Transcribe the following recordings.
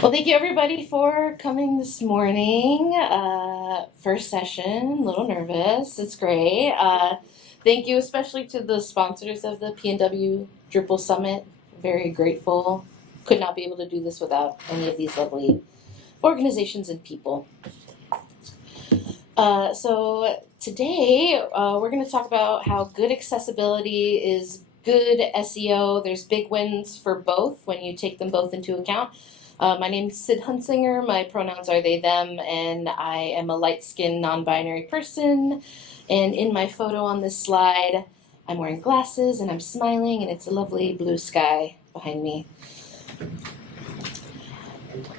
Well, thank you everybody for coming this morning. First session, a little nervous. It's great. Thank you especially to the sponsors of the PNW Drupal Summit. Very grateful. Could not be able to do this without any of these lovely organizations and people. So today we're going to talk about how good accessibility is good SEO. There's big wins for both when you take them both into account. My name's Syd Hunsinger. My pronouns are they, them, and I am a light-skinned, non-binary person. And in my photo on this slide, I'm wearing glasses and I'm smiling, and it's a lovely blue sky behind me.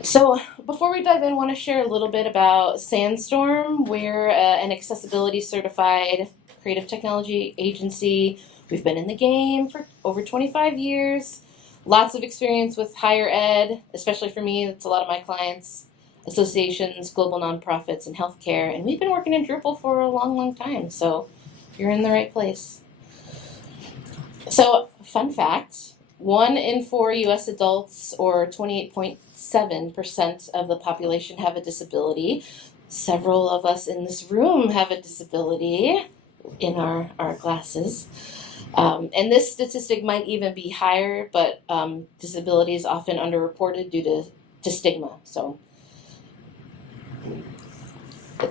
So before we dive in, I want to share a little bit about Sandstorm. We're an accessibility certified creative technology agency. We've been in the game for over 25 years. Lots of experience with higher ed, especially for me. That's a lot of my clients, associations, global nonprofits, and healthcare. And we've been working in Drupal for a long, long time. So you're in the right place. So fun fact, 1 in 4 U.S. adults, or 28.7% of the population, have a disability. Several of us in this room have a disability in our glasses. And this statistic might even be higher, but disability is often underreported due to stigma. So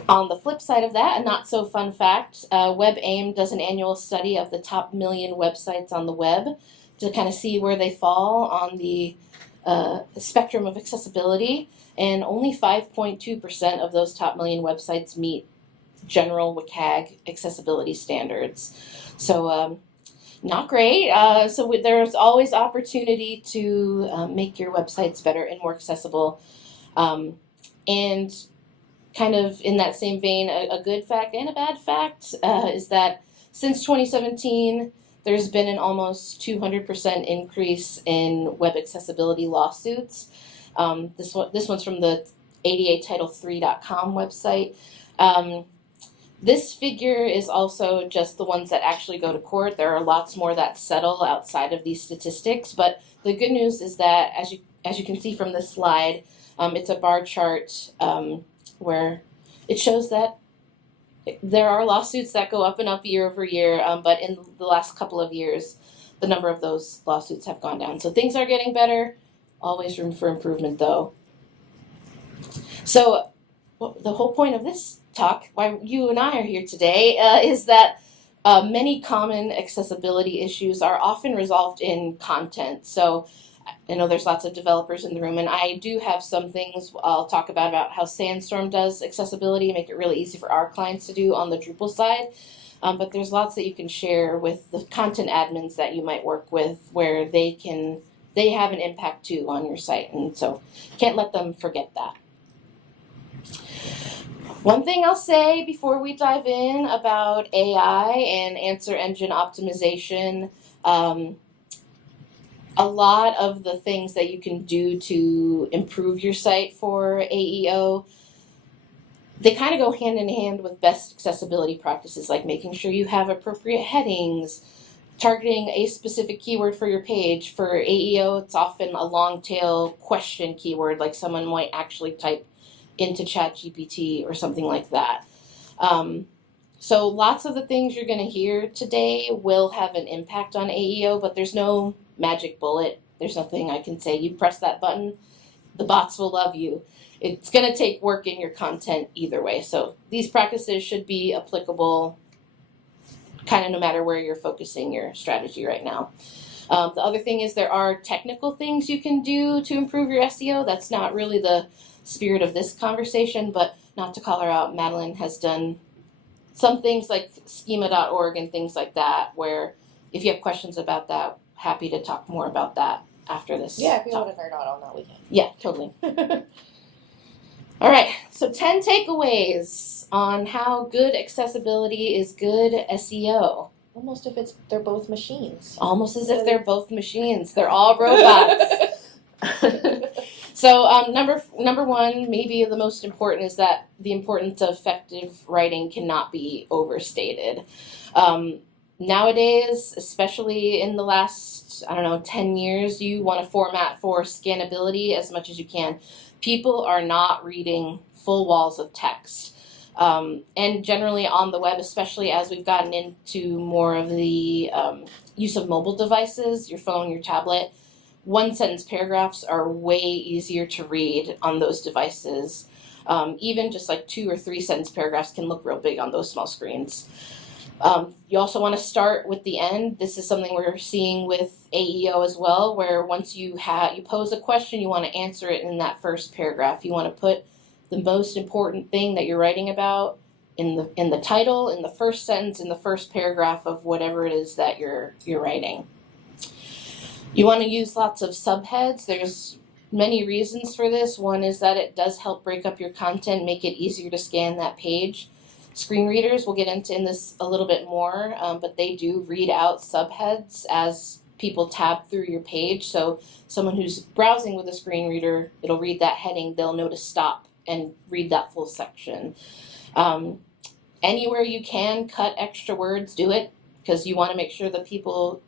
on the flip side of that, a not so fun fact, WebAIM does an annual study of the top million websites on the web to kind of see where they fall on the spectrum of accessibility, and only 5.2% of those top million websites meet general WCAG accessibility standards. So not great. So there's always opportunity to make your websites better and more accessible. And kind of in that same vein, a good fact and a bad fact is that since 2017, there's been an almost 200% increase in web accessibility lawsuits. This one's from the ADAtitle3.com website. This figure is also just the ones that actually go to court. There are lots more that settle outside of these statistics, but the good news is that, as you can see from this slide, it's a bar chart where it shows that there are lawsuits that go up and up year over year, but in the last couple of years, the number of those lawsuits have gone down. So things are getting better. Always room for improvement, though. So the whole point of this talk, why you and I are here today, is that many common accessibility issues are often resolved in content. So I know there's lots of developers in the room, and I do have some things I'll talk about how Sandstorm does accessibility, make it really easy for our clients to do on the Drupal side. But there's lots that you can share with the content admins that you might work with, where they have an impact too on your site, and so can't let them forget that. One thing I'll say before we dive in about AI and answer engine optimization, a lot of the things that you can do to improve your site for AEO, they kind of go hand in hand with best accessibility practices, like making sure you have appropriate headings, targeting a specific keyword for your page. For AEO, it's often a long tail question keyword, like someone might actually type into ChatGPT or something like that. So lots of the things you're going to hear today will have an impact on AEO, but there's no magic bullet. There's nothing I can say, you press that button, the bots will love you. It's going to take work in your content either way. So these practices should be applicable kind of no matter where you're focusing your strategy right now. The other thing is there are technical things you can do to improve your SEO. That's not really the spirit of this conversation, but not to call her out, Madeline has done some things like schema.org and things like that, where if you have questions about that, happy to talk more about that after this. Yeah, if you want to nerd out on that, we can. Yeah, totally. All right, so 10 takeaways on how good accessibility is good SEO. Almost if they're both machines. Almost as if they're both machines. They're all robots. So number one, maybe the most important, is that the importance of effective writing cannot be overstated. Nowadays, especially in the last, 10 years, you want to format for scannability as much as you can. People are not reading full walls of text. And generally on the web, especially as we've gotten into more of the use of mobile devices, your phone, your tablet, one sentence paragraphs are way easier to read on those devices. Even just like 2 or 3 sentence paragraphs can look real big on those small screens. You also want to start with the end. This is something we're seeing with AEO as well, where once you pose a question, you want to answer it in that first paragraph. You want to put the most important thing that you're writing about in the title, in the first sentence, in the first paragraph of whatever it is that you're writing. You want to use lots of subheads. There's many reasons for this. One is that it does help break up your content, make it easier to scan that page. Screen readers, we'll get into in this a little bit more, but they do read out subheads as people tab through your page. So someone who's browsing with a screen reader, it'll read that heading, they'll know to stop and read that full section. Anywhere you can cut extra words, do it, because you want to make sure the people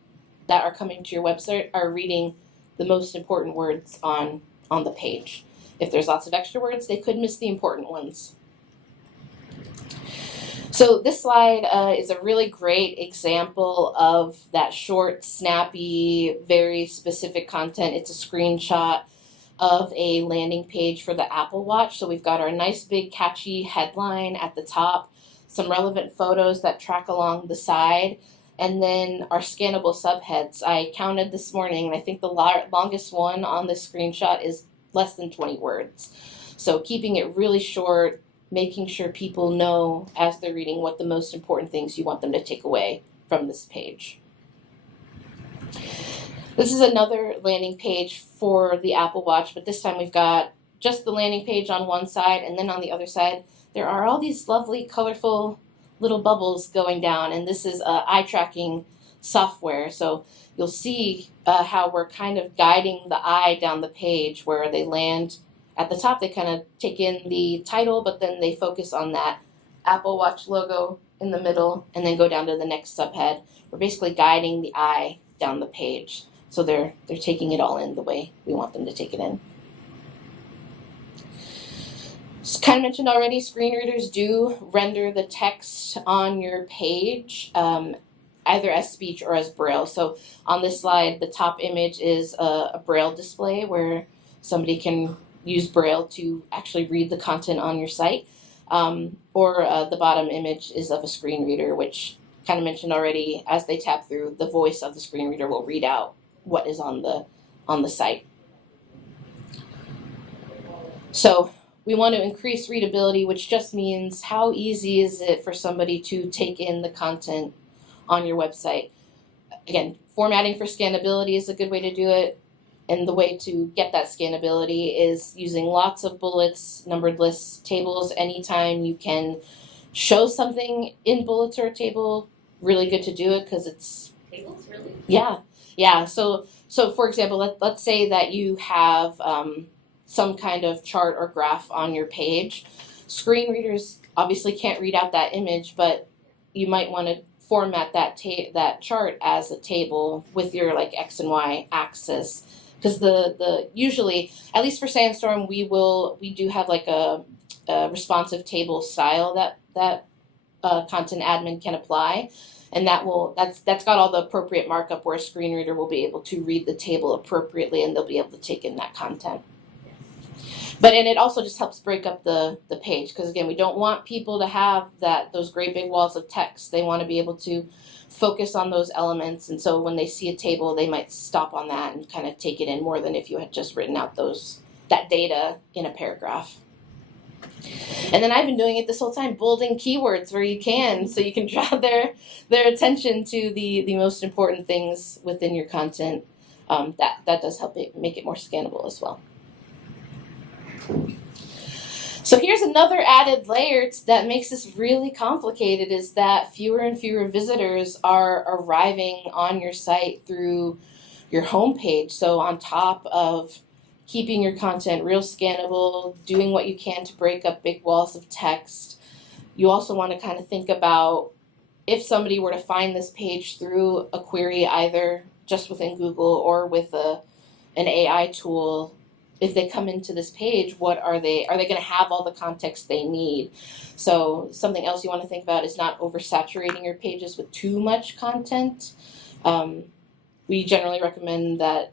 that are coming to your website are reading the most important words on the page. If there's lots of extra words, they could miss the important ones. So this slide is a really great example of that short, snappy, very specific content. It's a screenshot of a landing page for the Apple Watch. So we've got our nice big catchy headline at the top, some relevant photos that track along the side, and then our scannable subheads. I counted this morning, and I think the longest one on this screenshot is less than 20 words. So keeping it really short, making sure people know as they're reading what the most important things you want them to take away from this page. This is another landing page for the Apple Watch, but this time we've got just the landing page on one side, and then on the other side there are all these lovely colorful little bubbles going down, and this is eye tracking software. So you'll see how we're kind of guiding the eye down the page where they land. At the top, they kind of take in the title, but then they focus on that Apple Watch logo in the middle and then go down to the next subhead. We're basically guiding the eye down the page. So they're taking it all in the way we want them to take it in. As kind of mentioned already, screen readers do render the text on your page either as speech or as Braille. So on this slide, the top image is a Braille display where somebody can use Braille to actually read the content on your site. Or the bottom image is of a screen reader, which kind of mentioned already, as they tap through, the voice of the screen reader will read out what is on the site. So we want to increase readability, which just means how easy is it for somebody to take in the content on your website. Again, formatting for scannability is a good way to do it. And the way to get that scannability is using lots of bullets, numbered lists, tables. Anytime you can show something in bullets or a table, really good to do it because it's... Tables, really? Yeah. So for example, let's say that you have some kind of chart or graph on your page. Screen readers obviously can't read out that image, but you might want to format that chart as a table with your like X and Y axis. Because the usually, at least for Sandstorm, we do have like a responsive table style that content admin can apply, and that's got all the appropriate markup where a screen reader will be able to read the table appropriately, and they'll be able to take in that content. And it also just helps break up the page, because again, we don't want people to have those great big walls of text. They want to be able to focus on those elements, and so when they see a table, they might stop on that and kind of take it in more than if you had just written out that data in a paragraph. And then I've been doing it this whole time, bolding keywords where you can, so you can draw their attention to the most important things within your content. That does help make it more scannable as well. So here's another added layer that makes this really complicated, is that fewer and fewer visitors are arriving on your site through your homepage. So on top of keeping your content real scannable, doing what you can to break up big walls of text, you also want to kind of think about if somebody were to find this page through a query, either just within Google or with an AI tool, if they come into this page, what are they going to have all the context they need? So something else you want to think about is not oversaturating your pages with too much content. We generally recommend that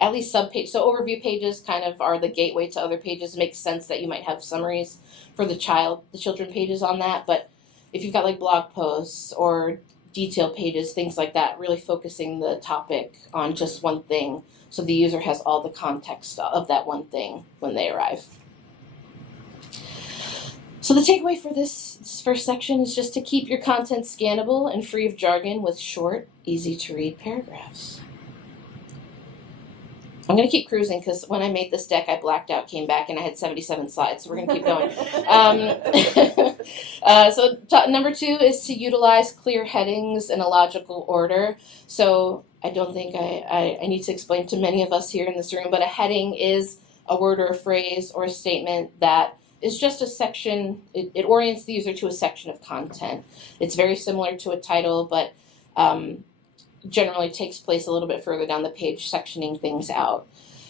at least subpage, so overview pages kind of are the gateway to other pages. It makes sense that you might have summaries for the children pages on that, but if you've got like blog posts or detail pages, things like that, really focusing the topic on just one thing so the user has all the context of that one thing when they arrive. So the takeaway for this first section is just to keep your content scannable and free of jargon with short, easy to read paragraphs. I'm going to keep cruising because when I made this deck, I blacked out, came back, and I had 77 slides, so we're going to keep going. Number 2 is to utilize clear headings in a logical order. So I don't think I need to explain to many of us here in this room, but a heading is a word or a phrase or a statement that is just a section. It orients the user to a section of content. It's very similar to a title, but generally takes place a little bit further down the page, sectioning things out.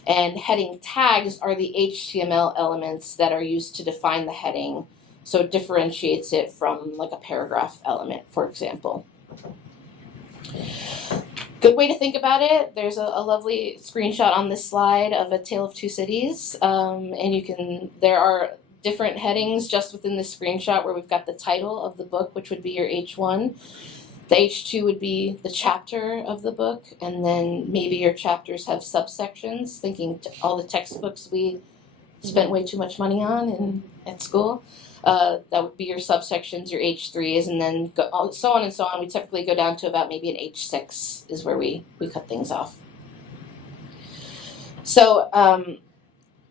And heading tags are the HTML elements that are used to define the heading, so it differentiates it from like a paragraph element, for example. Good way to think about it, there's a lovely screenshot on this slide of A Tale of Two Cities, and there are different headings just within the screenshot where we've got the title of the book, which would be your H1. The H2 would be the chapter of the book, and then maybe your chapters have subsections, thinking all the textbooks we spent way too much money on at school. That would be your subsections, your H3s, and then so on and so on. We typically go down to about maybe an H6 is where we cut things off. So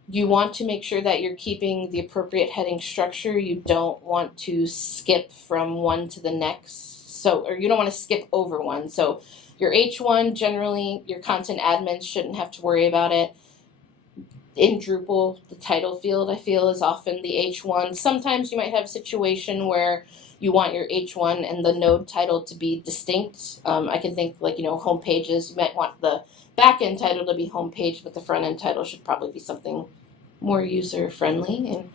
you want to make sure that you're keeping the appropriate heading structure. You don't want to skip from one to the next. Or you don't want to skip over one. So your H1, generally, your content admins shouldn't have to worry about it. In Drupal, the title field, I feel, is often the H1. Sometimes you might have a situation where you want your H1 and the node title to be distinct. I can think like, home pages. You might want the back-end title to be homepage, but the front-end title should probably be something more user-friendly and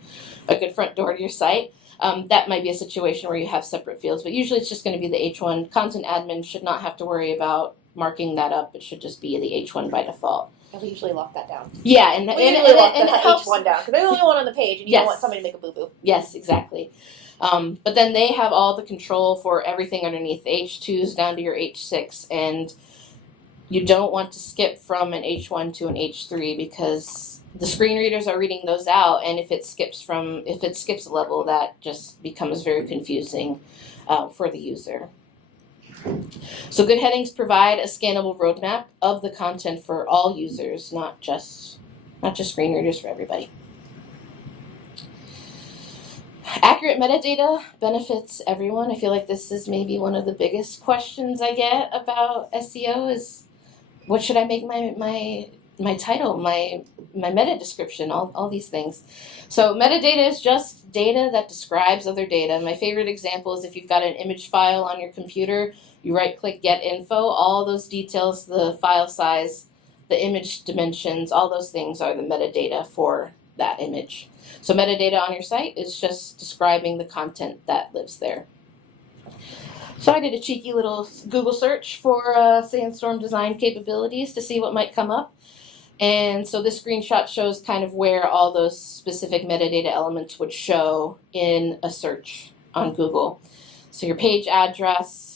a good front door to your site. That might be a situation where you have separate fields, but usually it's just going to be the H1. Content admin should not have to worry about marking that up. It should just be the H1 by default. And we usually lock that down. Yeah, and lock it the helps. H1 down because they're the only one on the page, and you don't want somebody to make a boo-boo. Yes, exactly. But then they have all the control for everything underneath the H2s down to your H6, and you don't want to skip from an H1 to an H3 because the screen readers are reading those out, and if it skips a level, that just becomes very confusing for the user. So good headings provide a scannable roadmap of the content for all users, not just screen readers, for everybody. Accurate metadata benefits everyone. I feel like this is maybe one of the biggest questions I get about SEO is, what should I make my title, my meta description, all these things. So metadata is just data that describes other data. My favorite example is if you've got an image file on your computer, you right-click Get Info, all those details, the file size, the image dimensions, all those things are the metadata for that image. So metadata on your site is just describing the content that lives there. So I did a cheeky little Google search for Sandstorm design capabilities to see what might come up. And so this screenshot shows kind of where all those specific metadata elements would show in a search on Google. So your page address,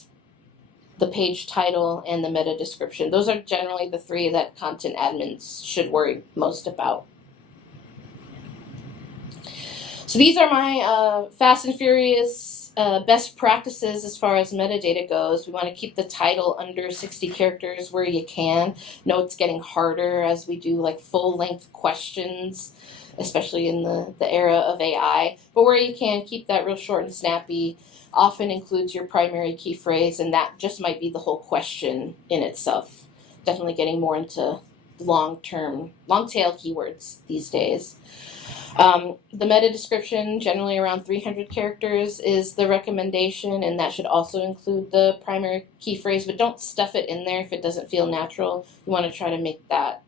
the page title, and the meta description. Those are generally the three that content admins should worry most about. So these are my fast and furious best practices as far as metadata goes. We want to keep the title under 60 characters where you can. No, it's getting harder as we do like full-length questions, especially in the era of AI. But where you can, keep that real short and snappy. Often includes your primary key phrase, and that just might be the whole question in itself. Definitely getting more into long tail keywords these days. The meta description, generally around 300 characters, is the recommendation, and that should also include the primary key phrase, but don't stuff it in there if it doesn't feel natural. You want to try to make that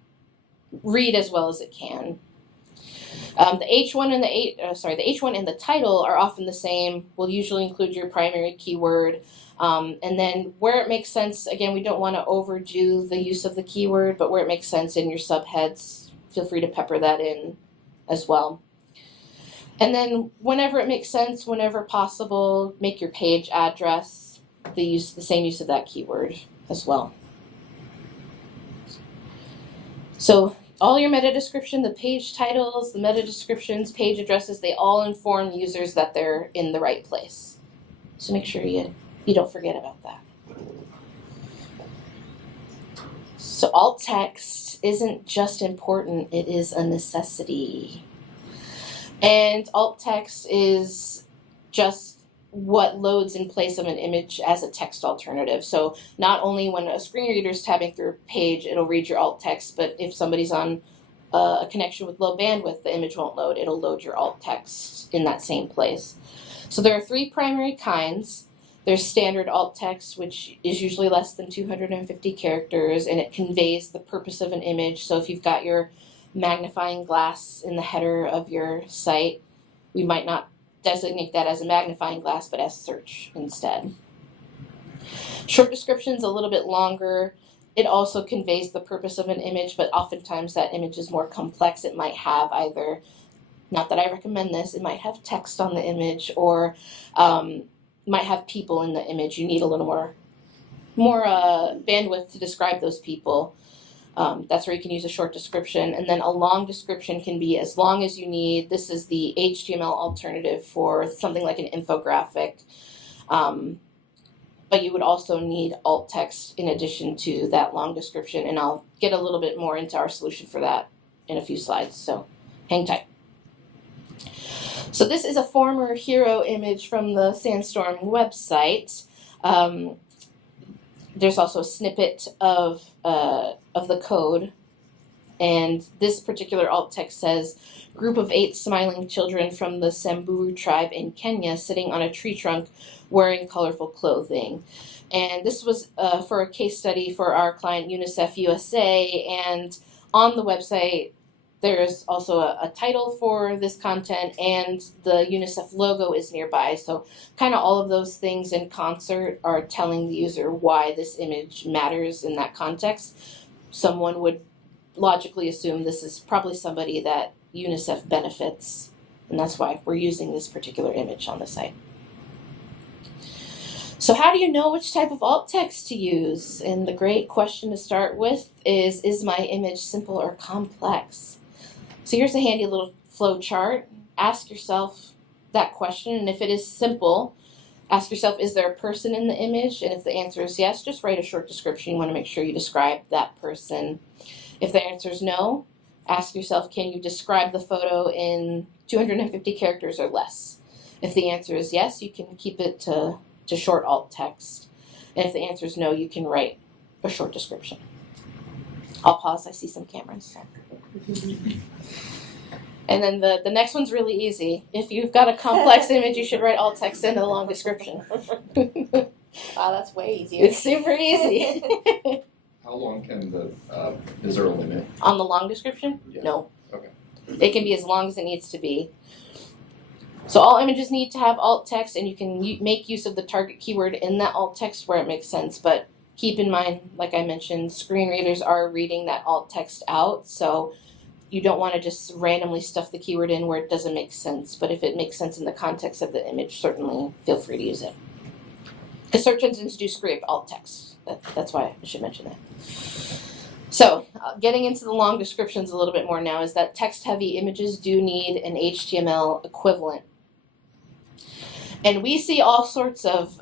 read as well as it can. The H1 and the H1 and the title are often the same. We'll usually include your primary keyword. And then where it makes sense, again, we don't want to overdo the use of the keyword, but where it makes sense in your subheads, feel free to pepper that in as well. And then whenever it makes sense, whenever possible, make your page address the same use of that keyword as well. So all your meta description, the page titles, the meta descriptions, page addresses, they all inform users that they're in the right place. So make sure you don't forget about that. So alt text isn't just important, it is a necessity. And alt text is just what loads in place of an image as a text alternative. So not only when a screen reader is tabbing through a page, it'll read your alt text, but if somebody's on a connection with low bandwidth, the image won't load. It'll load your alt text in that same place. So there are three primary kinds. There's standard alt text, which is usually less than 250 characters, and it conveys the purpose of an image. So if you've got your magnifying glass in the header of your site, we might not designate that as a magnifying glass, but as search instead. Short description's a little bit longer. It also conveys the purpose of an image, but oftentimes that image is more complex. It might have either, not that I recommend this, it might have text on the image, or might have people in the image. You need a little more bandwidth to describe those people. That's where you can use a short description. And then a long description can be as long as you need. This is the HTML alternative for something like an infographic. But you would also need alt text in addition to that long description. And I'll get a little bit more into our solution for that in a few slides. So hang tight. So this is a former hero image from the Sandstorm website. There's also a snippet of the code, and this particular alt text says, "Group of 8 smiling children from the Samburu tribe in Kenya sitting on a tree trunk wearing colorful clothing." And this was for a case study for our client UNICEF USA, and on the website there's also a title for this content, and the UNICEF logo is nearby. So kind of all of those things in concert are telling the user why this image matters in that context. Someone would logically assume this is probably somebody that UNICEF benefits, and that's why we're using this particular image on the site. So how do you know which type of alt text to use? And the great question to start with is my image simple or complex? So here's a handy little flow chart. Ask yourself that question, and if it is simple, ask yourself, is there a person in the image? And if the answer is yes, just write a short description. You want to make sure you describe that person. If the answer is no, ask yourself, can you describe the photo in 250 characters or less? If the answer is yes, you can keep it to short alt text. And if the answer is no, you can write a short description. I'll pause, I see some cameras. And then the next one's really easy. If you've got a complex image, you should write alt text and a long description. Wow, that's way easier. It's super easy. How long can is there a limit? On the long description? Yeah. No. Okay. It can be as long as it needs to be. So all images need to have alt text, and you can make use of the target keyword in that alt text where it makes sense. But keep in mind, like I mentioned, screen readers are reading that alt text out, so you don't want to just randomly stuff the keyword in where it doesn't make sense. But if it makes sense in the context of the image, certainly feel free to use it. Because search engines do scrape alt text. That's why I should mention that. So getting into the long descriptions a little bit more now is that text-heavy images do need an HTML equivalent. And we see all sorts of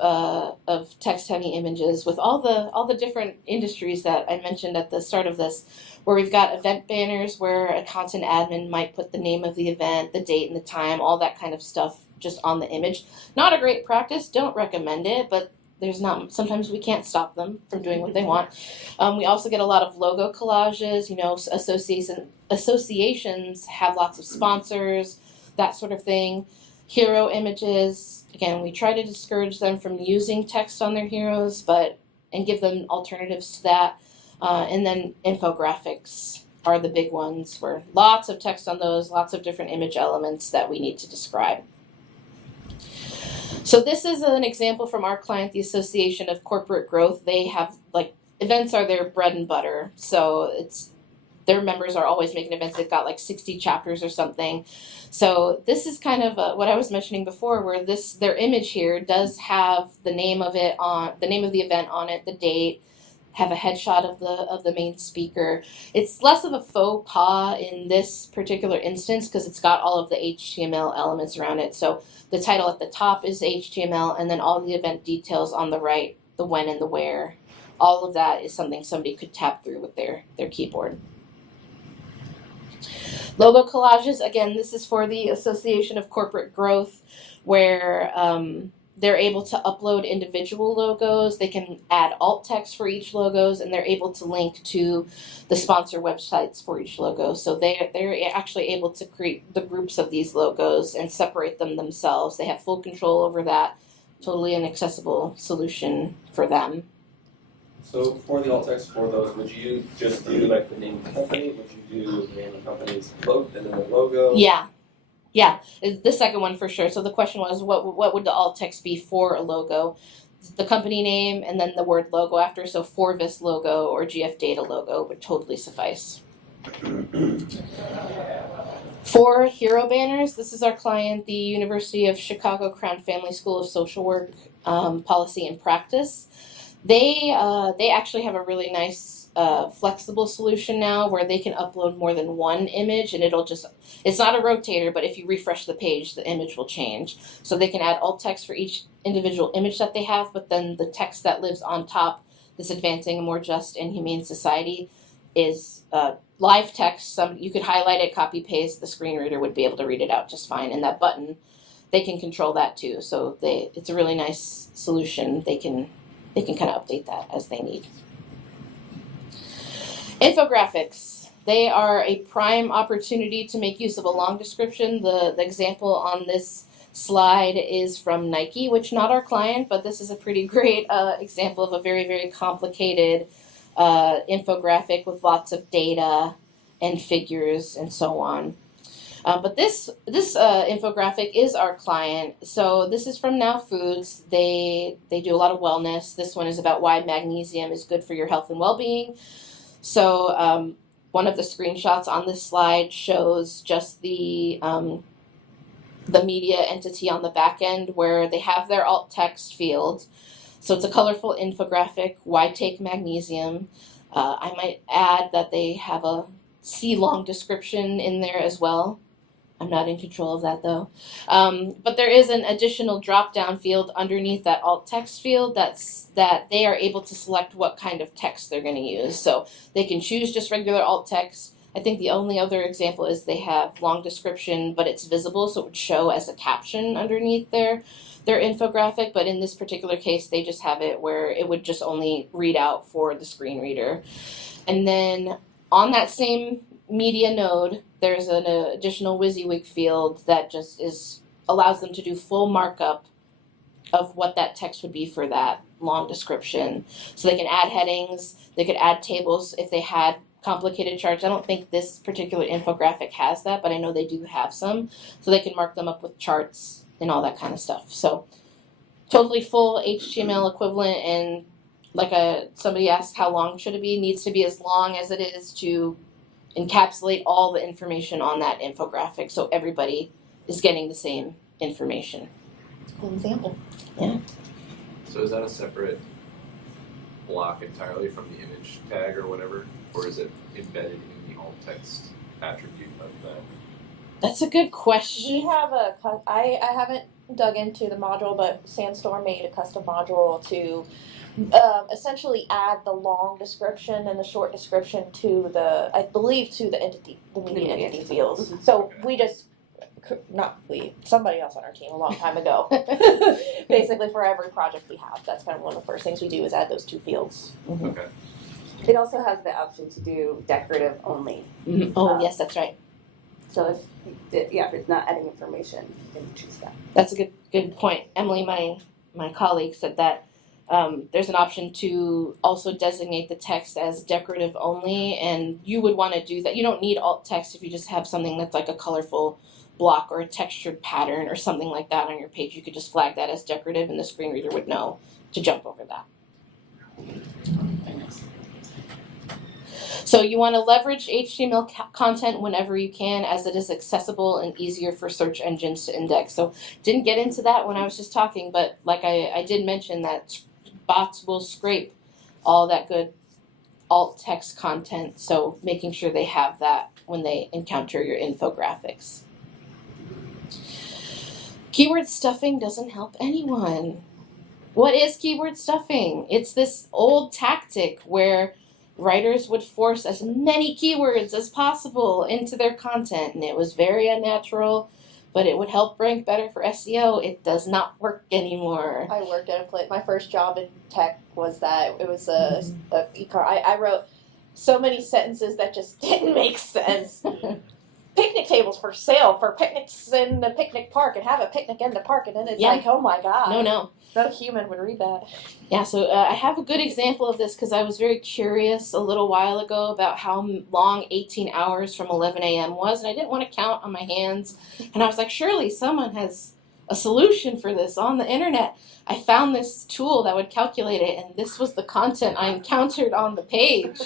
text-heavy images with all the different industries that I mentioned at the start of this, where we've got event banners where a content admin might put the name of the event, the date and the time, all that kind of stuff just on the image. Not a great practice, don't recommend it, but sometimes we can't stop them from doing what they want. We also get a lot of logo collages. Associations have lots of sponsors, that sort of thing. Hero images. Again, we try to discourage them from using text on their heroes, and give them alternatives to that. And then infographics are the big ones, where lots of text on those, lots of different image elements that we need to describe. So this is an example from our client, the Association of Corporate Growth. They have, events are their bread and butter. So their members are always making events. They've got 60 chapters or something. So this is kind of what I was mentioning before, where their image here does have the name of the event on it, the date, have a headshot of the main speaker. It's less of a faux pas in this particular instance because it's got all of the HTML elements around it. So the title at the top is HTML, and then all the event details on the right, the when and the where. All of that is something somebody could tap through with their keyboard. Logo collages, again, this is for the Association of Corporate Growth, where they're able to upload individual logos. They can add alt text for each logos, and they're able to link to the sponsor websites for each logo. So they're actually able to create the groups of these logos and separate them themselves. They have full control over that. Totally an accessible solution for them. So for the alt text for those, would you just do the name of the company? Would you do the name of the company's logo and then the logo? Yeah, the second one for sure. So the question was, what would the alt text be for a logo? The company name and then the word logo after. So Forvis logo or GF Data logo would totally suffice. For hero banners, this is our client, the University of Chicago Crown Family School of Social Work, Policy and Practice. They actually have a really nice flexible solution now where they can upload more than one image, and it's not a rotator, but if you refresh the page, the image will change. So they can add alt text for each individual image that they have, but then the text that lives on top, this advancing a more just and humane society, is live text. You could highlight it, copy paste, the screen reader would be able to read it out just fine, and that button, they can control that too. So it's a really nice solution. They can kind of update that as they need. Infographics. They are a prime opportunity to make use of a long description. The example on this slide is from Nike, which not our client, but this is a pretty great example of a very, very complicated infographic with lots of data and figures and so on. But this infographic is our client. So this is from Now Foods. They do a lot of wellness. This one is about why magnesium is good for your health and well-being. So one of the screenshots on this slide shows just the media entity on the back end where they have their alt text field. So it's a colorful infographic. Why take magnesium? I might add that they have a long description in there as well. I'm not in control of that though. But there is an additional drop-down field underneath that alt text field that they are able to select what kind of text they're going to use. So they can choose just regular alt text. I think the only other example is they have long description, but it's visible, so it would show as a caption underneath their infographic. But in this particular case, they just have it where it would just only read out for the screen reader. And then on that same media node, there's an additional WYSIWYG field that just allows them to do full markup of what that text would be for that long description. So they can add headings, they could add tables if they had complicated charts. I don't think this particular infographic has that, but I know they do have some. So they can mark them up with charts and all that kind of stuff. So totally full HTML equivalent, and somebody asked how long should it be, needs to be as long as it is to encapsulate all the information on that infographic so everybody is getting the same information. Cool example. Yeah. So is that a separate block entirely from the image tag or whatever? Or is it embedded in the alt text attribute of that? That's a good question. We have I haven't dug into the module, but Sandstorm made a custom module to essentially add the long description and the short description to the entity, the media entity fields. So we just not we, somebody else on our team a long time ago. Basically, for every project we have, that's kind of one of the first things we do is add those 2 fields. Okay. It also has the option to do decorative only. Oh, yes, that's right. So if it's not adding information, you can choose that. That's a good point. Emily, my colleague, said that there's an option to also designate the text as decorative only, and you would want to do that. You don't need alt text if you just have something that's like a colorful block or a textured pattern or something like that on your page. You could just flag that as decorative, and the screen reader would know to jump over that. So you want to leverage HTML content whenever you can, as it is accessible and easier for search engines to index. So didn't get into that when I was just talking, but like I did mention that bots will scrape all that good alt text content, so making sure they have that when they encounter your infographics. Keyword stuffing doesn't help anyone. What is keyword stuffing? It's this old tactic where writers would force as many keywords as possible into their content, and it was very unnatural, but it would help rank better for SEO. It does not work anymore. I worked at a place. My first job in tech was that it was a e-car. I wrote so many sentences that just didn't make sense. Picnic tables for sale for picnics in the picnic park, and have a picnic in the park, and then it's Yeah. like, oh my god, No. no human would read that. Yeah, so I have a good example of this because I was very curious a little while ago about how long 18 hours from 11 a.m. was, and I didn't want to count on my hands. And I was like, surely someone has a solution for this on the internet. I found this tool that would calculate it, and this was the content I encountered on the page,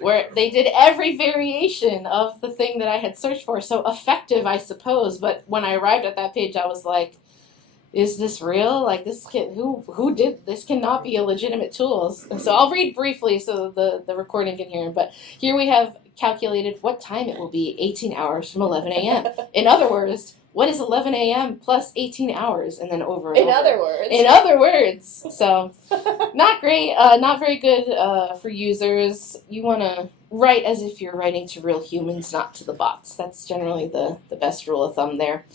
where they did every variation of the thing that I had searched for. So effective, I suppose. But when I arrived at that page, I was like, is this real? Like, this kid, who did this? Cannot be a legitimate tool. So I'll read briefly so the recording can hear. But here we have calculated what time it will be, 18 hours from 11 a.m. In other words, what is 11 a.m. plus 18 hours? And then over and In over. other words. So not great, not very good for users. You want to write as if you're writing to real humans, not to the bots. That's generally the best rule of thumb there.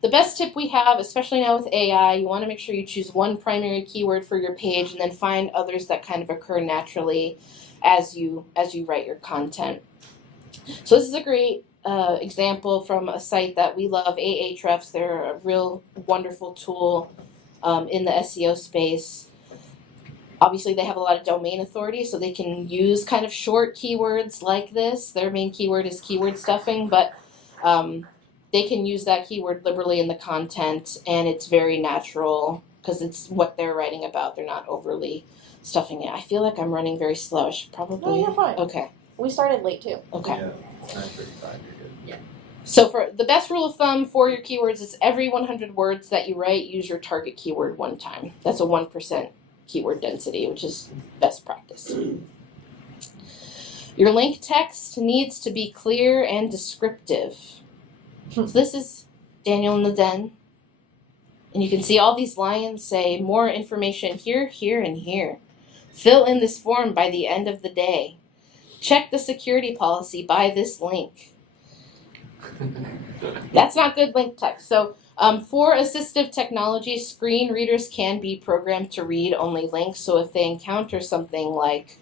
The best tip we have, especially now with AI, you want to make sure you choose one primary keyword for your page and then find others that kind of occur naturally as you write your content. So this is a great example from a site that we love, Ahrefs. They're a real wonderful tool in the SEO space. Obviously, they have a lot of domain authority, so they can use kind of short keywords like this. Their main keyword is keyword stuffing, but they can use that keyword liberally in the content, and it's very natural because it's what they're writing about. They're not overly stuffing it. I feel like I'm running very slow. I should probably... No, you're fine. Okay. We started late too. Okay. Yeah, 9:35, you're good. So for the best rule of thumb for your keywords is every 100 words that you write, use your target keyword one time. That's a 1% keyword density, which is best practice. Your link text needs to be clear and descriptive. So this is Daniel in the Den. And you can see all these lines say more information here, here, and here. Fill in this form by the end of the day. Check the security policy by this link. That's not good link text. So for assistive technology, screen readers can be programmed to read only links. So if they encounter something like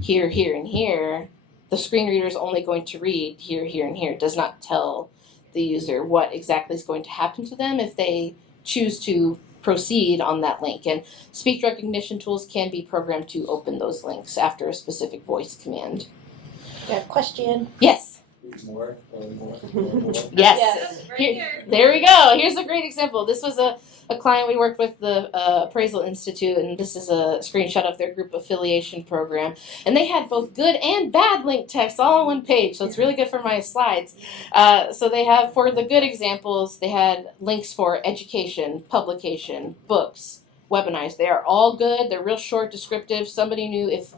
here, here, and here, the screen reader is only going to read here, here, and here. It does not tell the user what exactly is going to happen to them if they choose to proceed on that link. And speech recognition tools can be programmed to open those links after a specific voice command. Yeah, question. Yes. More. Yes. Yes. There we go. Here's a great example. This was a client we worked with, the Appraisal Institute, and this is a screenshot of their group affiliation program. And they had both good and bad link text all on one page, so it's really good for my slides. So they have, for the good examples, they had links for education, publication, books, webinars. They are all good. They're real short, descriptive. Somebody knew if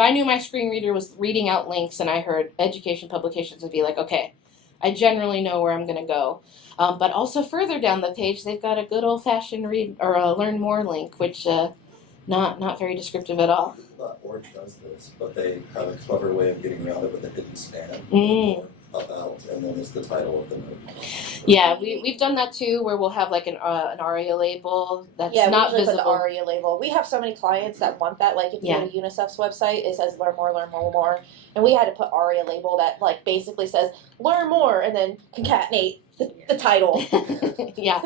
I knew my screen reader was reading out links and I heard education publications, I'd be like, okay, I generally know where I'm going to go. But also further down the page, they've got a good old-fashioned read or learn more link, which not very descriptive at all. Orange does this, but they have a clever way of getting around it with a hidden spam. about, and then it's the title of the note. Yeah, we've done that too, where we'll have like an ARIA label that's Yeah, not we usually visible. put the ARIA label. We have so many clients that want that. Like if you go to UNICEF's website, it says learn more, and we had to put ARIA label that like basically says learn more, and then concatenate the title. Yeah.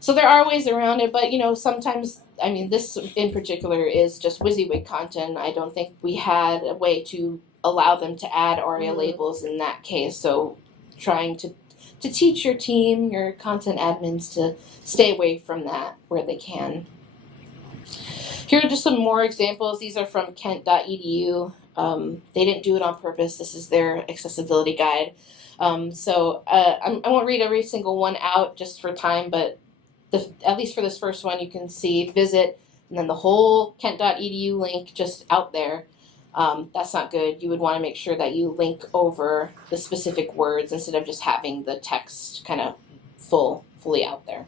So there are ways around it, but sometimes, I mean, this in particular is just WYSIWYG content. I don't think we had a way to allow them to add ARIA labels in that case. So trying to teach your team, your content admins, to stay away from that where they can. Here are just some more examples. These are from kent.edu. They didn't do it on purpose. This is their accessibility guide. I won't read every single one out just for time, but at least for this first one, you can see visit and then the whole kent.edu link just out there. That's not good. You would want to make sure that you link over the specific words instead of just having the text kind of fully out there.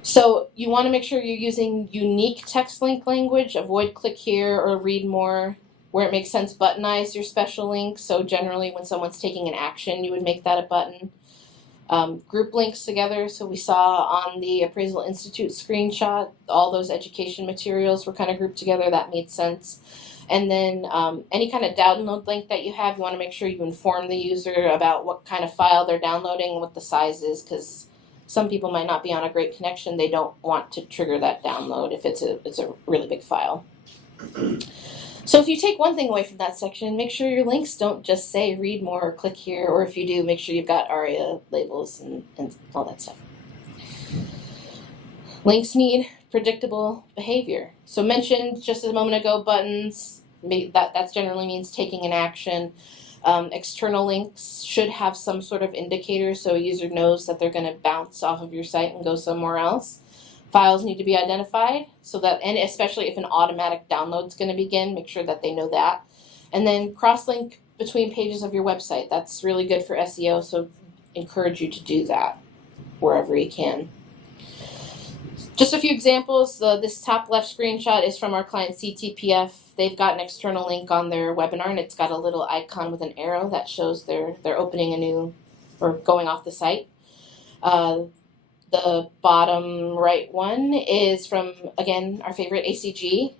So you want to make sure you're using unique text link language. Avoid click here or read more. Where it makes sense, buttonize your special link. So generally when someone's taking an action, you would make that a button. Group links together. So we saw on the Appraisal Institute screenshot, all those education materials were kind of grouped together. That made sense. And then any kind of download link that you have, you want to make sure you inform the user about what kind of file they're downloading and what the size is, because some people might not be on a great connection. They don't want to trigger that download if it's a really big file. So if you take one thing away from that section, make sure your links don't just say read more or click here, or if you do, make sure you've got ARIA labels and all that stuff. Links need predictable behavior. So mentioned just a moment ago, buttons, that generally means taking an action. External links should have some sort of indicator so a user knows that they're going to bounce off of your site and go somewhere else. Files need to be identified so that, and especially if an automatic download is going to begin, make sure that they know that. And then cross-link between pages of your website. That's really good for SEO, so encourage you to do that wherever you can. Just a few examples. This top left screenshot is from our client CTPF. They've got an external link on their webinar, and it's got a little icon with an arrow that shows they're opening a new or going off the site. The bottom right one is from, again, our favorite ACG.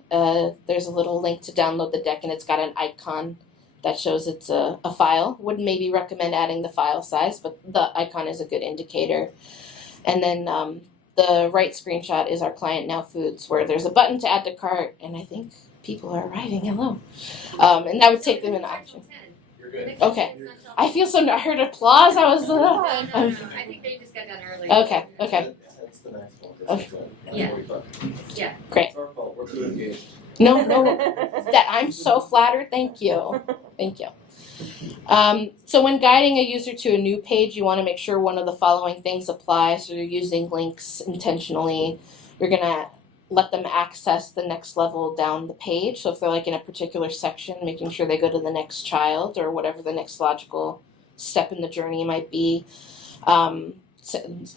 There's a little link to download the deck, and it's got an icon that shows it's a file. Would maybe recommend adding the file size, but the icon is a good indicator. And then the right screenshot is our client Now Foods, where there's a button to add to cart, and I think people are arriving. Hello. And that would take them into action. You're good. Okay. I feel so. I heard applause. I was. No, I think they just got done early. Okay. That's the next one. Okay. Yeah. Great. It's our fault. We're too engaged. No. That I'm so flattered. Thank you. So when guiding a user to a new page, you want to make sure one of the following things apply. So you're using links intentionally. You're gonna let them access the next level down the page. So if they're like in a particular section, making sure they go to the next child or whatever the next logical step in the journey might be. So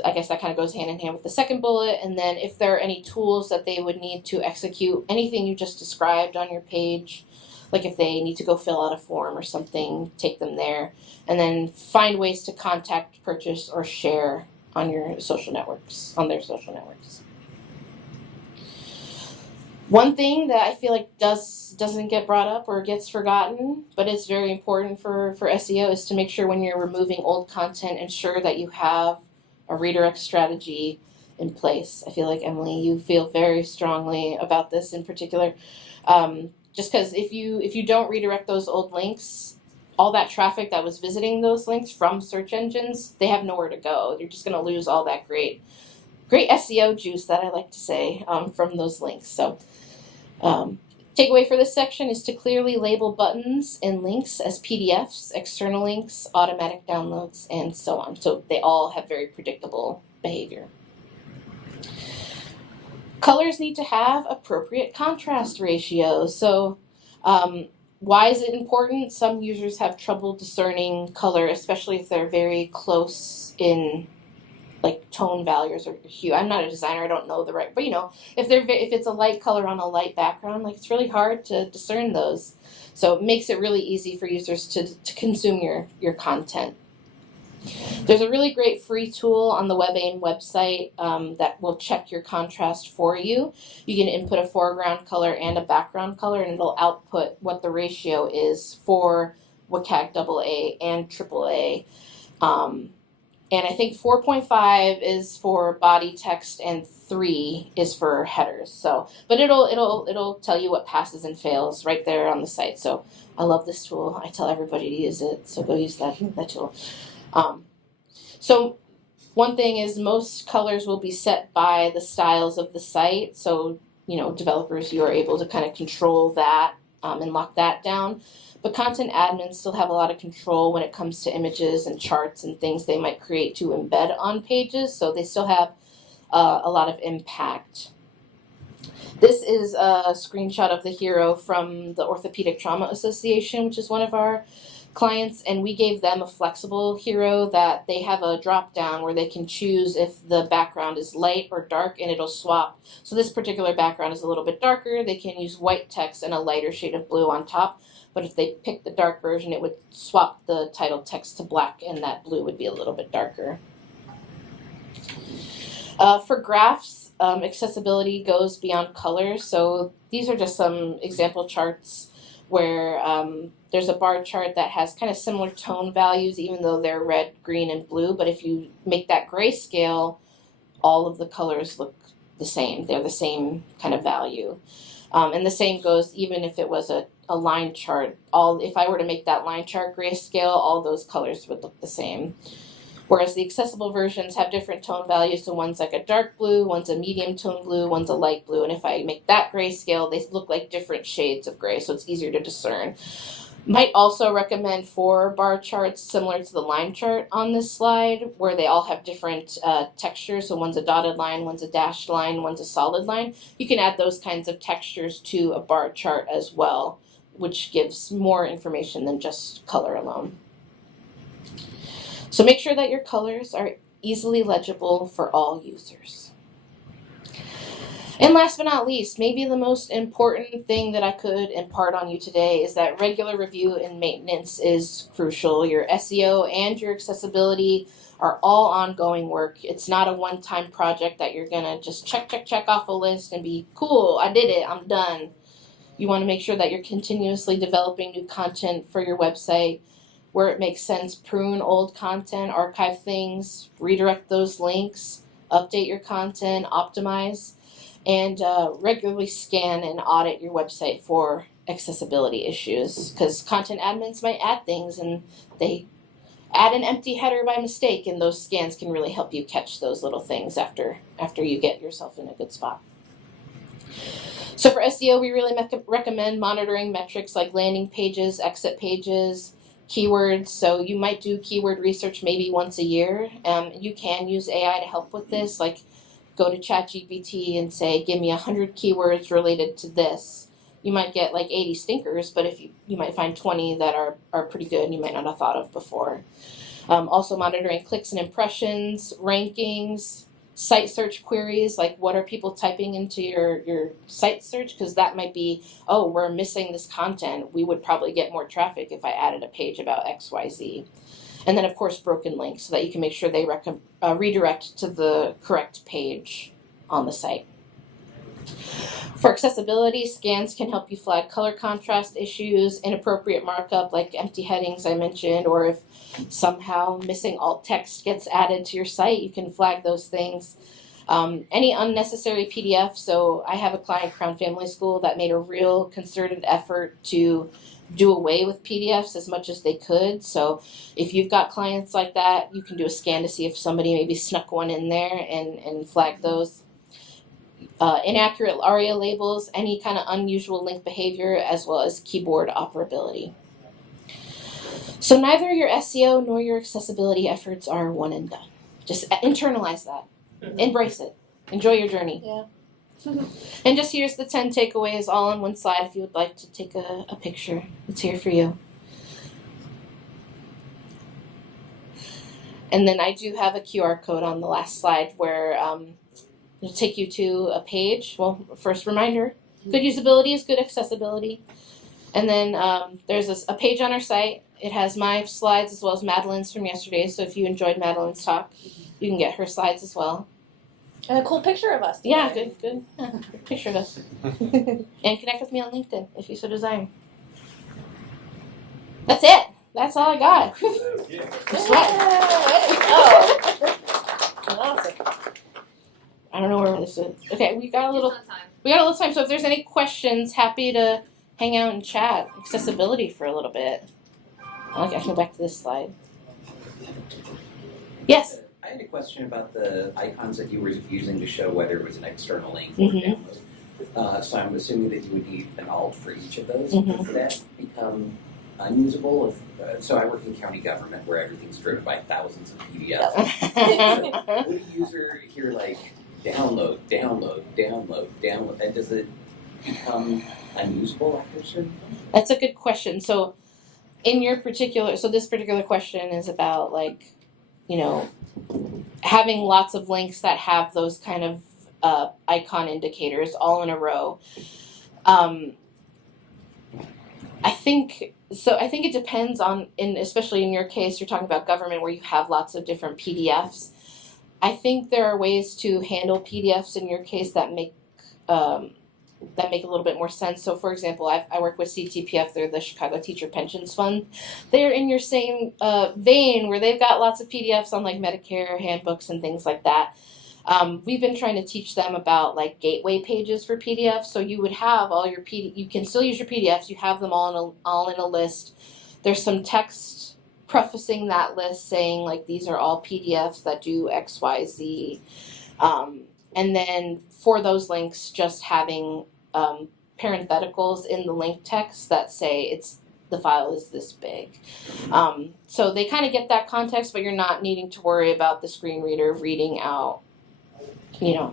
I guess that kind of goes hand in hand with the second bullet. And then if there are any tools that they would need to execute anything you just described on your page, like if they need to go fill out a form or something, take them there. And then find ways to contact, purchase, or share on your social networks, on their social networks. One thing that I feel like doesn't get brought up or gets forgotten, but it's very important for SEO, is to make sure when you're removing old content, ensure that you have a redirect strategy in place. I feel like, Emily, you feel very strongly about this in particular. Just because if you don't redirect those old links, all that traffic that was visiting those links from search engines, they have nowhere to go. You're just going to lose all that great SEO juice that I like to say from those links. So takeaway for this section is to clearly label buttons and links as PDFs, external links, automatic downloads, and so on. So they all have very predictable behavior. Colors need to have appropriate contrast ratios. So why is it important? Some users have trouble discerning color, especially if they're very close in like tone values or hue. I'm not a designer, I don't know the right, but if it's a light color on a light background, like it's really hard to discern those. So it makes it really easy for users to consume your content. There's a really great free tool on the WebAIM website that will check your contrast for you. You can input a foreground color and a background color, and it'll output what the ratio is for WCAG AA and AAA. And I think 4.5 is for body text and 3 is for headers. So, but it'll tell you what passes and fails right there on the site. So I love this tool. I tell everybody to use it. So go use that tool. So one thing is most colors will be set by the styles of the site. So, developers, you are able to kind of control that and lock that down. But content admins still have a lot of control when it comes to images and charts and things they might create to embed on pages. So they still have a lot of impact. This is a screenshot of the hero from the Orthopedic Trauma Association, which is one of our clients, and we gave them a flexible hero that they have a drop down where they can choose if the background is light or dark, and it'll swap. So this particular background is a little bit darker. They can use white text and a lighter shade of blue on top, but if they pick the dark version, it would swap the title text to black, and that blue would be a little bit darker. For graphs, accessibility goes beyond color. So these are just some example charts where there's a bar chart that has kind of similar tone values, even though they're red, green, and blue. But if you make that grayscale, all of the colors look the same. They're the same kind of value. And the same goes even if it was a line chart. If I were to make that line chart grayscale, all those colors would look the same. Whereas the accessible versions have different tone values. So one's like a dark blue, one's a medium tone blue, one's a light blue. And if I make that grayscale, they look like different shades of gray, so it's easier to discern. Might also recommend 4 bar charts similar to the line chart on this slide, where they all have different textures. So one's a dotted line, one's a dashed line, one's a solid line. You can add those kinds of textures to a bar chart as well, which gives more information than just color alone. So make sure that your colors are easily legible for all users. And last but not least, maybe the most important thing that I could impart on you today is that regular review and maintenance is crucial. Your SEO and your accessibility are all ongoing work. It's not a one-time project that you're going to just check off a list and be, cool, I did it, I'm done. You want to make sure that you're continuously developing new content for your website. Where it makes sense, prune old content, archive things, redirect those links, update your content, optimize, and regularly scan and audit your website for accessibility issues, because content admins might add things and they add an empty header by mistake, and those scans can really help you catch those little things after you get yourself in a good spot. So for SEO, we really recommend monitoring metrics like landing pages, exit pages, keywords. So you might do keyword research maybe once a year. You can use AI to help with this, like go to ChatGPT and say, give me 100 keywords related to this. You might get like 80 stinkers, but if you might find 20 that are pretty good and you might not have thought of before. Also monitoring clicks and impressions, rankings, site search queries, like what are people typing into your site search, because that might be, oh, we're missing this content. We would probably get more traffic if I added a page about XYZ. And then, of course, broken links, so that you can make sure they redirect to the correct page on the site. For accessibility, scans can help you flag color contrast issues, inappropriate markup like empty headings I mentioned, or if somehow missing alt text gets added to your site, you can flag those things. Any unnecessary PDF. So I have a client, Crown Family School, that made a real concerted effort to do away with PDFs as much as they could. So if you've got clients like that, you can do a scan to see if somebody maybe snuck one in there and flag those. Inaccurate ARIA labels, any kind of unusual link behavior, as well as keyboard operability. So neither your SEO nor your accessibility efforts are one and done. Just internalize that. Embrace it. Enjoy your journey. Yeah. And just here's the 10 takeaways all on one slide if you would like to take a picture. It's here for you. And then I do have a QR code on the last slide where it'll take you to a page. Well, first reminder, good usability is good accessibility. And then there's a page on our site. It has my slides as well as Madeline's from yesterday. So if you enjoyed Madeline's talk, you can get her slides as well. And a cool picture of us. Yeah, together. good. Yeah, good picture of us. And connect with me on LinkedIn if you so desire. That's it. That's all I got. Yeah. Yeah, awesome. I don't know where this is. Okay, we got a little Just on time. time. So if there's any questions, happy to hang out and chat accessibility for a little bit. Okay, I can go back to this slide. Yes. I had a question about the icons that you were using to show whether it was an external link or Mhm. download. So I'm assuming that you would need an alt for each of those. Mhm. Does that become unusable? So I work in county government where everything's driven by thousands of PDFs. Would a user hear like download, and does it become unusable after a certain point? That's a good question. So this particular question is about like, having lots of links that have those kind of icon indicators all in a row. I think it depends on, especially in your case, you're talking about government where you have lots of different PDFs. I think there are ways to handle PDFs in your case that make a little bit more sense. So, for example, I work with CTPF. They're the Chicago Teacher Pensions Fund. They're in your same vein where they've got lots of PDFs on like Medicare handbooks and things like that. We've been trying to teach them about like gateway pages for PDFs. So you would have all your you can still use your PDFs. You have them all in a list. There's some text prefacing that list saying like these are all PDFs that do X, Y, Z. And then for those links, just having parentheticals in the link text that say the file is this big. So they kind of get that context, but you're not needing to worry about the screen reader reading out. Yeah,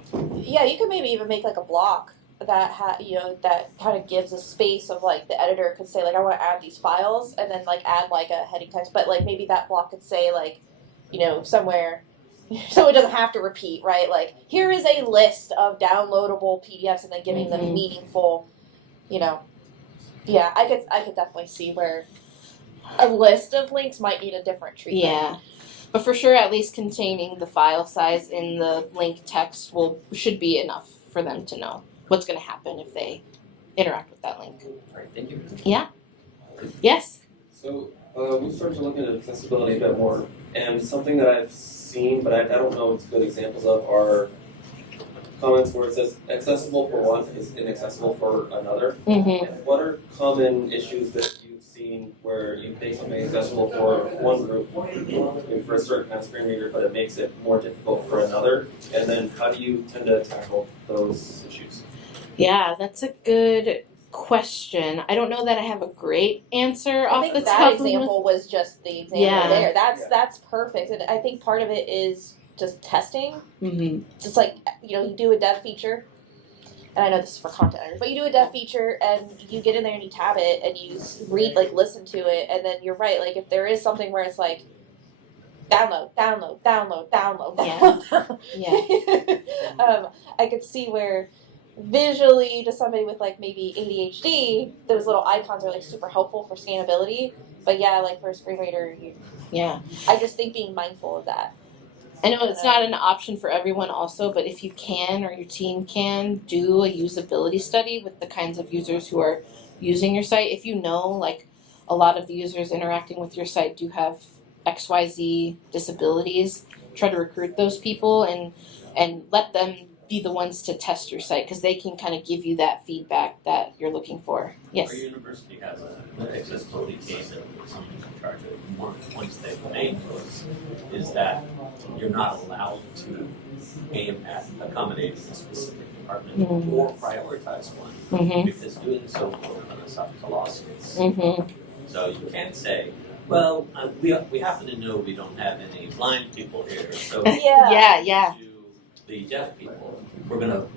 you could maybe even make like a block that that kind of gives a space of like the editor could say like I want to add these files and then like add like a heading text, but like maybe that block could say like somewhere so it doesn't have to repeat, right? Like here is a list of downloadable PDFs and then giving them meaningful, Yeah, I could definitely see where a list of links might need a different treatment. Yeah. But for sure, at least containing the file size in the link text should be enough for them to know what's going to happen if they interact with that link. All right, thank you. Yes. So we started to look at accessibility a bit more, and something that I've seen, but I don't know what's good examples of, are comments where it says accessible for one is inaccessible for another. Mm-hmm. And what are common issues that you've seen where you make something accessible for one group, maybe for a certain kind of screen reader, but it makes it more difficult for another? And then how do you tend to tackle those issues? Yeah, that's a good question. I don't know that I have a great answer I off think the that top of my example was just the example Yeah. there. That's perfect, and I think part of it is just testing. Mm-hmm. It's like you do a dev feature, and I know this is for content owners, but you do a dev feature and you get in there and you tab it and you listen to it, and then you're right. Like if there is something where it's like download, Yeah. I could see where visually to somebody with like maybe ADHD, those little icons are like super helpful for scannability. But yeah, like for a screen reader, Yeah. I just think being mindful of that. I know it's not an option for everyone also, but if you can or your team can do a usability study with the kinds of users who are using your site. If you know like a lot of the users interacting with your site do have XYZ disabilities, try to recruit those people and let them be the ones to test your site because they can kind of give you that feedback that you're looking for. Yes. Our university has an accessibility team that someone's in charge of. One of the points they've made to us is that you're not allowed to aim at accommodating a specific department or prioritize one because doing so will open us up to lawsuits. So you can't say, well, we happen to know we don't have any blind people here, so Yeah. to the deaf people, we're not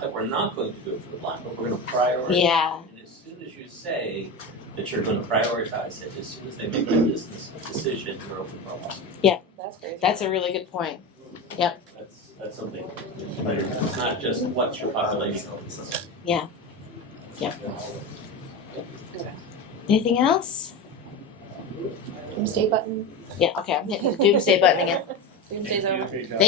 that we're not going to do it for the blind, but we're going to prioritize. Yeah. And as soon as you say that you're going to prioritize it, as soon as they make that business decision, you're open for a lawsuit. That's great. That's a really good point. That's something. It's not just what's your population. Anything else? Doomsday button. Yeah, okay, I'm hitting the doomsday button again. Doomsday's over.